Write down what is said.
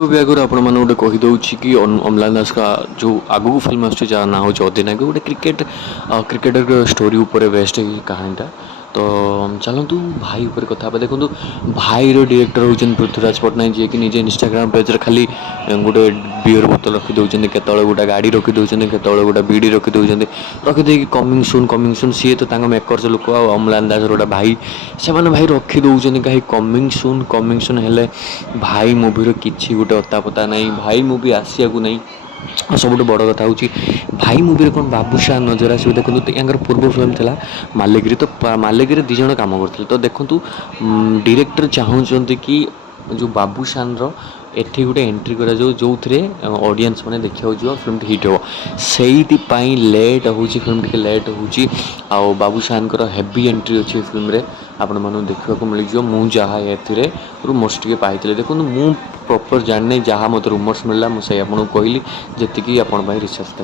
भी आगुरी आपने गोटे कहीदे कि अम्लान दास का जो आगू फिल्म आस ना हूँ अधिनायक गोटे क्रिकेटर स्टोरी उपर बेस्ट कहानीटा तो चलतु भाई उपर कथा देखो भाई डायरेक्टर होती पृथ्वीराज पट्टनायक जी कि निजे इंस्टाग्राम पेज खाली गोटे बियर बोतल रखीदे केत गोटे गाड़ी रखीदे केत गोटे बीड़ी रखीदे रखीदे कमिंग सुन सी तो मेकर्स लोक अम्लान दास गोटे भाई से भाई रखीदे कहीं कमिंग सुन हेले भाई मुभीर किसी गोटे अता पता ना भाई मुवी आसिया नहीं सब बड़ कथा हूँ भाई मुवी कौन बाबूशाह नजर आस देखो यहाँ पूर्व फिल्म थी मालिगिरी तो मालिगिरी दिज कम करते तो देखूँ डायरेक्टर चाहूँगी कि जो बाबूशान एठी गोटे एंट्री करा जो थे ऑडियंस मैंने देखा जो फिल्म हिट हो से लेट हो फिल्म टे लेट हो बाबूशान हेवी एंट्री अच्छी फिल्म रे आपण मन देखा मिल जाए जहाँ ए रुमर्स टे पाई देखो मु प्रॉपर जाने जहाँ मत रुमर्स मिलला मुझे आपको कहली जी आपण रिसर्च